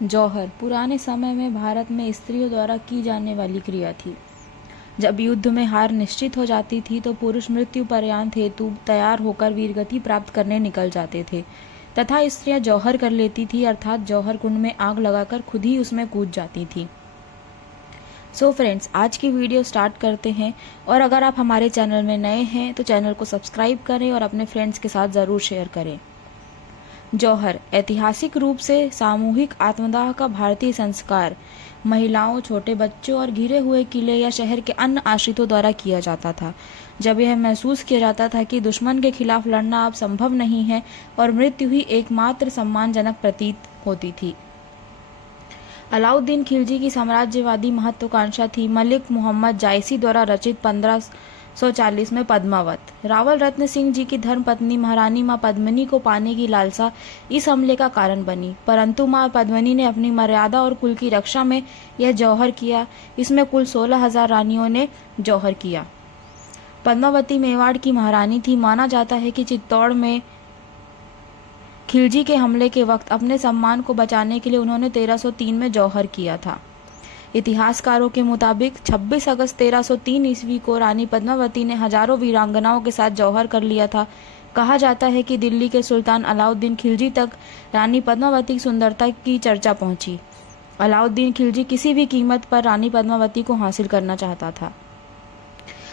जौहर पुराने समय में भारत में स्त्रियों द्वारा की जाने वाली क्रिया थी। जब युद्ध में हार निश्चित हो जाती थी तो पुरुष मृत्यु पर्यंत हेतु तैयार होकर वीरगति प्राप्त करने निकल जाते थे तथा स्त्रियां जौहर कर लेती थी, अर्थात जौहर कुंड में आग लगाकर खुद ही उसमें कूद जाती थी। सो फ्रेंड्स, आज की वीडियो स्टार्ट करते हैं। और अगर आप हमारे चैनल में नए हैं तो चैनल को सब्सक्राइब करें और अपने फ्रेंड्स के साथ ज़रूर शेयर करें। जौहर ऐतिहासिक रूप से सामूहिक आत्मदाह का भारतीय संस्कार महिलाओं, छोटे बच्चों और घिरे हुए किले या शहर के अन्य आश्रितों द्वारा किया जाता था, जब यह महसूस किया जाता था कि दुश्मन के खिलाफ लड़ना अब संभव नहीं है और मृत्यु ही एकमात्र सम्मानजनक प्रतीत होती थी। अलाउद्दीन खिलजी की साम्राज्यवादी महत्वाकांक्षा थी। मलिक मोहम्मद जायसी द्वारा रचित 1540 में पद्मावत, रावल रत्न सिंह जी की धर्मपत्नी महारानी मां पद्मिनी को पाने की लालसा इस हमले का कारण बनी, परंतु मां पद्मिनी ने अपनी मर्यादा और कुल की रक्षा में यह जौहर किया। इसमें कुल 16,000 रानियों ने जौहर किया। पद्मावती मेवाड़ की महारानी थी। माना जाता है कि चित्तौड़ में खिलजी के हमले के वक्त अपने सम्मान को बचाने के लिए उन्होंने 1303 में जौहर किया था। इतिहासकारों के मुताबिक 26 अगस्त 1303 ईस्वी को रानी पद्मावती ने हजारों वीरांगनाओं के साथ जौहर कर लिया था। कहा जाता है कि दिल्ली के सुल्तान अलाउद्दीन खिलजी तक रानी पद्मावती की सुंदरता की चर्चा पहुंची। अलाउद्दीन खिलजी किसी भी कीमत पर रानी पद्मावती को हासिल करना चाहता था।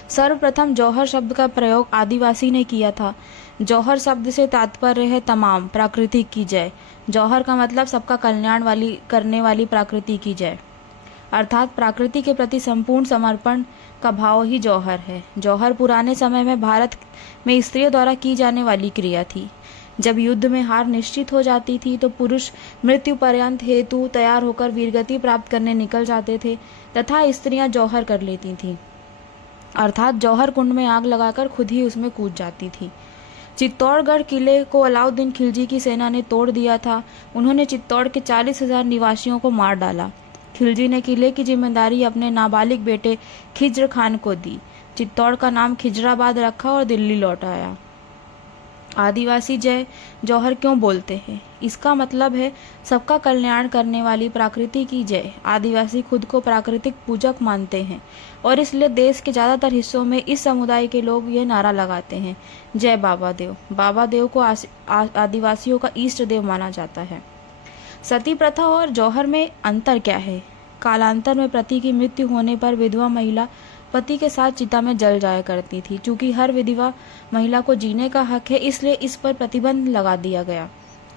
सर्वप्रथम जौहर शब्द का प्रयोग आदिवासी ने किया था। जौहर शब्द से तात्पर्य है तमाम प्रकृति की जय। जौहर का मतलब सबका कल्याण करने वाली प्रकृति की जय, अर्थात प्रकृति के प्रति संपूर्ण समर्पण का भाव ही जौहर है। जौहर पुराने समय में भारत में स्त्रियों द्वारा की जाने वाली क्रिया थी। जब युद्ध में हार निश्चित हो जाती थी तो पुरुष मृत्यु पर्यंत हेतु तैयार होकर वीरगति प्राप्त करने निकल जाते थे तथा स्त्रियां जौहर कर लेती थीं, अर्थात जौहर कुंड में आग लगाकर खुद ही उसमें कूद जाती थी। चित्तौड़गढ़ किले को अलाउद्दीन खिलजी की सेना ने तोड़ दिया था। उन्होंने चित्तौड़ के 40,000 निवासियों को मार डाला। खिलजी ने किले की जिम्मेदारी अपने नाबालिग बेटे खिज्र खान को दी। चित्तौड़ का नाम खिजराबाद रखा और दिल्ली लौट आया। आदिवासी जय जौहर क्यों बोलते हैं? इसका मतलब है सबका कल्याण करने वाली प्रकृति की जय। आदिवासी खुद को प्राकृतिक पूजक मानते हैं और इसलिए देश के ज्यादातर हिस्सों में इस समुदाय के लोग ये नारा लगाते हैं, जय बाबा देव। बाबा देव को आदिवासियों का इष्ट देव माना जाता है। सती प्रथा और जौहर में अंतर क्या है? कालांतर में पति की मृत्यु होने पर विधवा महिला पति के साथ चिता में जल जाया करती थी। चूंकि हर विधवा महिला को जीने का हक है, इसलिए इस पर प्रतिबंध लगा दिया गया।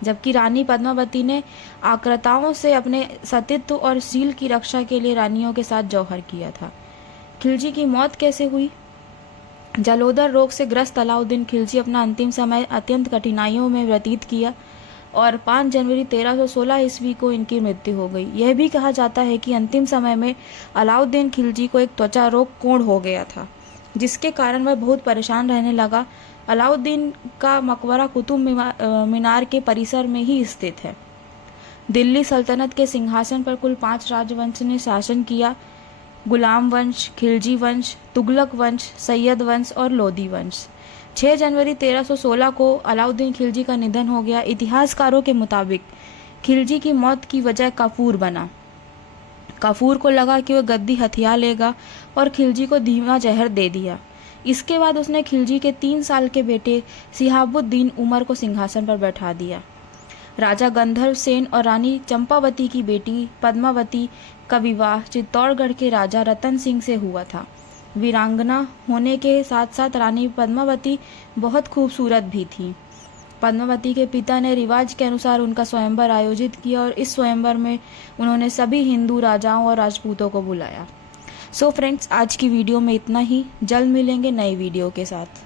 जबकि रानी पद्मावती ने आक्रांताओं से अपने सतीत्व और शील की रक्षा के लिए रानियों के साथ जौहर किया था। खिलजी की मौत कैसे हुई? जलोदर रोग से ग्रस्त अलाउद्दीन खिलजी अपना अंतिम समय अत्यंत कठिनाइयों में व्यतीत किया और 5 जनवरी 1316 ईस्वी को इनकी मृत्यु हो गई। यह भी कहा जाता है कि अंतिम समय में अलाउद्दीन खिलजी को एक त्वचा रोग कोढ़ हो गया था, जिसके कारण वह बहुत परेशान रहने लगा। अलाउद्दीन का मकबरा कुतुब मीनार के परिसर में ही स्थित है। दिल्ली सल्तनत के सिंहासन पर कुल 5 राजवंश ने शासन किया: गुलाम वंश, खिलजी वंश, तुगलक वंश, सैयद वंश और लोदी वंश। 6 जनवरी 1316 को अलाउद्दीन खिलजी का निधन हो गया। इतिहासकारों के मुताबिक खिलजी की मौत की वजह काफूर बना। काफूर को लगा कि वह गद्दी हथिया लेगा और खिलजी को धीमा जहर दे दिया। इसके बाद उसने खिलजी के 3 साल के बेटे सिहाबुद्दीन उमर को सिंहासन पर बैठा दिया। राजा गंधर्व सेन और रानी चंपावती की बेटी पद्मावती का विवाह चित्तौड़गढ़ के राजा रतन सिंह से हुआ था। वीरांगना होने के साथ साथ रानी पद्मावती बहुत खूबसूरत भी थी। पद्मावती के पिता ने रिवाज के अनुसार उनका स्वयंवर आयोजित किया और इस स्वयंवर में उन्होंने सभी हिंदू राजाओं और राजपूतों को बुलाया। सो फ्रेंड्स, आज की वीडियो में इतना ही। जल्द मिलेंगे नई वीडियो के साथ।